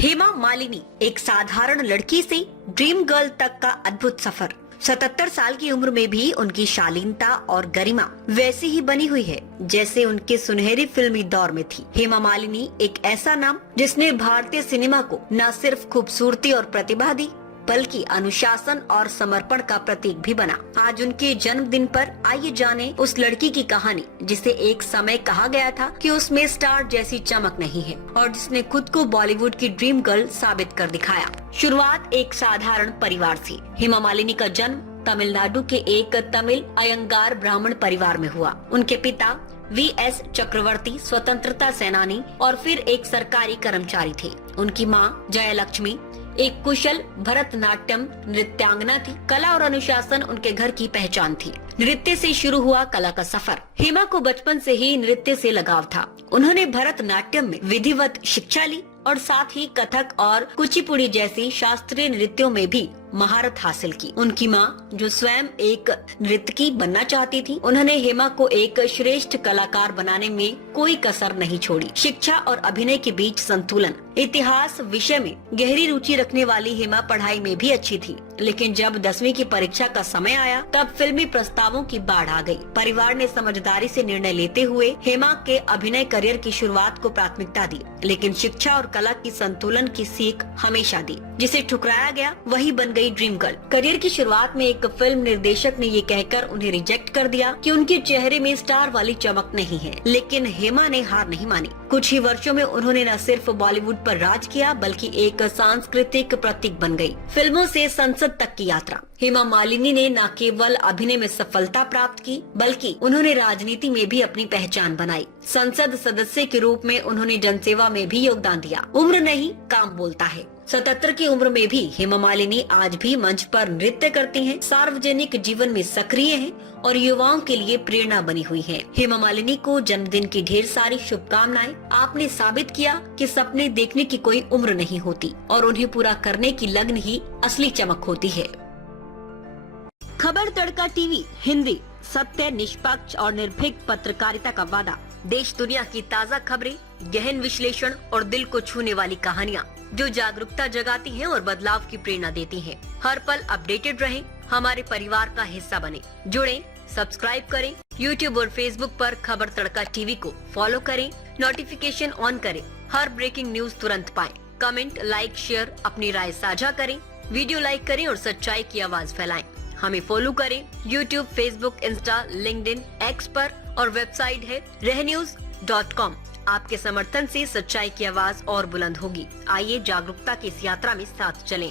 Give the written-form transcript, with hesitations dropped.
हेमा मालिनी, एक साधारण लड़की से ड्रीम गर्ल तक का अद्भुत सफर। 77 साल की उम्र में भी उनकी शालीनता और गरिमा वैसी ही बनी हुई है जैसे उनके सुनहरी फिल्मी दौर में थी। हेमा मालिनी एक ऐसा नाम जिसने भारतीय सिनेमा को न सिर्फ खूबसूरती और प्रतिभा दी बल्कि अनुशासन और समर्पण का प्रतीक भी बना। आज उनके जन्मदिन पर आइए जाने उस लड़की की कहानी जिसे एक समय कहा गया था कि उसमें स्टार जैसी चमक नहीं है और जिसने खुद को बॉलीवुड की ड्रीम गर्ल साबित कर दिखाया। शुरुआत एक साधारण परिवार से। हेमा मालिनी का जन्म तमिलनाडु के एक तमिल अयंगार ब्राह्मण परिवार में हुआ। उनके पिता वीएस चक्रवर्ती स्वतंत्रता सेनानी और फिर एक सरकारी कर्मचारी थे। उनकी मां जयलक्ष्मी एक कुशल भरतनाट्यम नृत्यांगना थी। कला और अनुशासन उनके घर की पहचान थी। नृत्य से शुरू हुआ कला का सफर। हेमा को बचपन से ही नृत्य से लगाव था। उन्होंने भरतनाट्यम में विधिवत शिक्षा ली और साथ ही कथक और कुचिपुड़ी जैसी शास्त्रीय नृत्यों में भी महारत हासिल की। उनकी मां, जो स्वयं एक नर्तकी बनना चाहती थी, उन्होंने हेमा को एक श्रेष्ठ कलाकार बनाने में कोई कसर नहीं छोड़ी। शिक्षा और अभिनय के बीच संतुलन। इतिहास विषय में गहरी रुचि रखने वाली हेमा पढ़ाई में भी अच्छी थी, लेकिन जब 10वीं की परीक्षा का समय आया तब फिल्मी प्रस्तावों की बाढ़ आ गई। परिवार ने समझदारी से निर्णय लेते हुए हेमा के अभिनय करियर की शुरुआत को प्राथमिकता दी, लेकिन शिक्षा और कला की संतुलन की सीख हमेशा दी। जिसे ठुकराया गया वही बन गई ड्रीम गर्ल। करियर की शुरुआत में एक फिल्म निर्देशक ने ये कहकर उन्हें रिजेक्ट कर दिया कि उनके चेहरे में स्टार वाली चमक नहीं है, लेकिन हेमा ने हार नहीं मानी। कुछ ही वर्षों में उन्होंने न सिर्फ बॉलीवुड पर राज किया बल्कि एक सांस्कृतिक प्रतीक बन गई। फिल्मों से संसद तक की यात्रा। हेमा मालिनी ने न केवल अभिनय में सफलता प्राप्त की बल्कि उन्होंने राजनीति में भी अपनी पहचान बनाई। संसद सदस्य के रूप में उन्होंने जनसेवा में भी योगदान दिया। उम्र नहीं, काम बोलता है। 77 की उम्र में भी हेमा मालिनी आज भी मंच पर नृत्य करती हैं, सार्वजनिक जीवन में सक्रिय हैं और युवाओं के लिए प्रेरणा बनी हुई हैं। हेमा मालिनी को जन्मदिन की ढेर सारी शुभकामनाएं। आपने साबित किया कि सपने देखने की कोई उम्र नहीं होती और उन्हें पूरा करने की लगन ही असली चमक होती है। खबर तड़का टीवी हिंदी, सत्य, निष्पक्ष और निर्भीक पत्रकारिता का वादा। देश दुनिया की ताज़ा खबरें, गहन विश्लेषण और दिल को छूने वाली कहानियाँ जो जागरूकता जगाती हैं और बदलाव की प्रेरणा देती हैं। हर पल अपडेटेड रहें, हमारे परिवार का हिस्सा बने। जुड़ें, सब्सक्राइब करें। YouTube और Facebook पर खबर तड़का टीवी को फॉलो करें, नोटिफिकेशन ऑन करें, हर ब्रेकिंग न्यूज तुरंत पाएं। कमेंट, लाइक, शेयर, अपनी राय साझा करें, वीडियो लाइक करें और सच्चाई की आवाज फैलाएं। हमें फॉलो करें YouTube, Facebook, Insta, LinkedIn, x पर और वेबसाइट है रहnews.com। आपके समर्थन से सच्चाई की आवाज और बुलंद होगी। आइए जागरूकता की इस यात्रा में साथ चलें।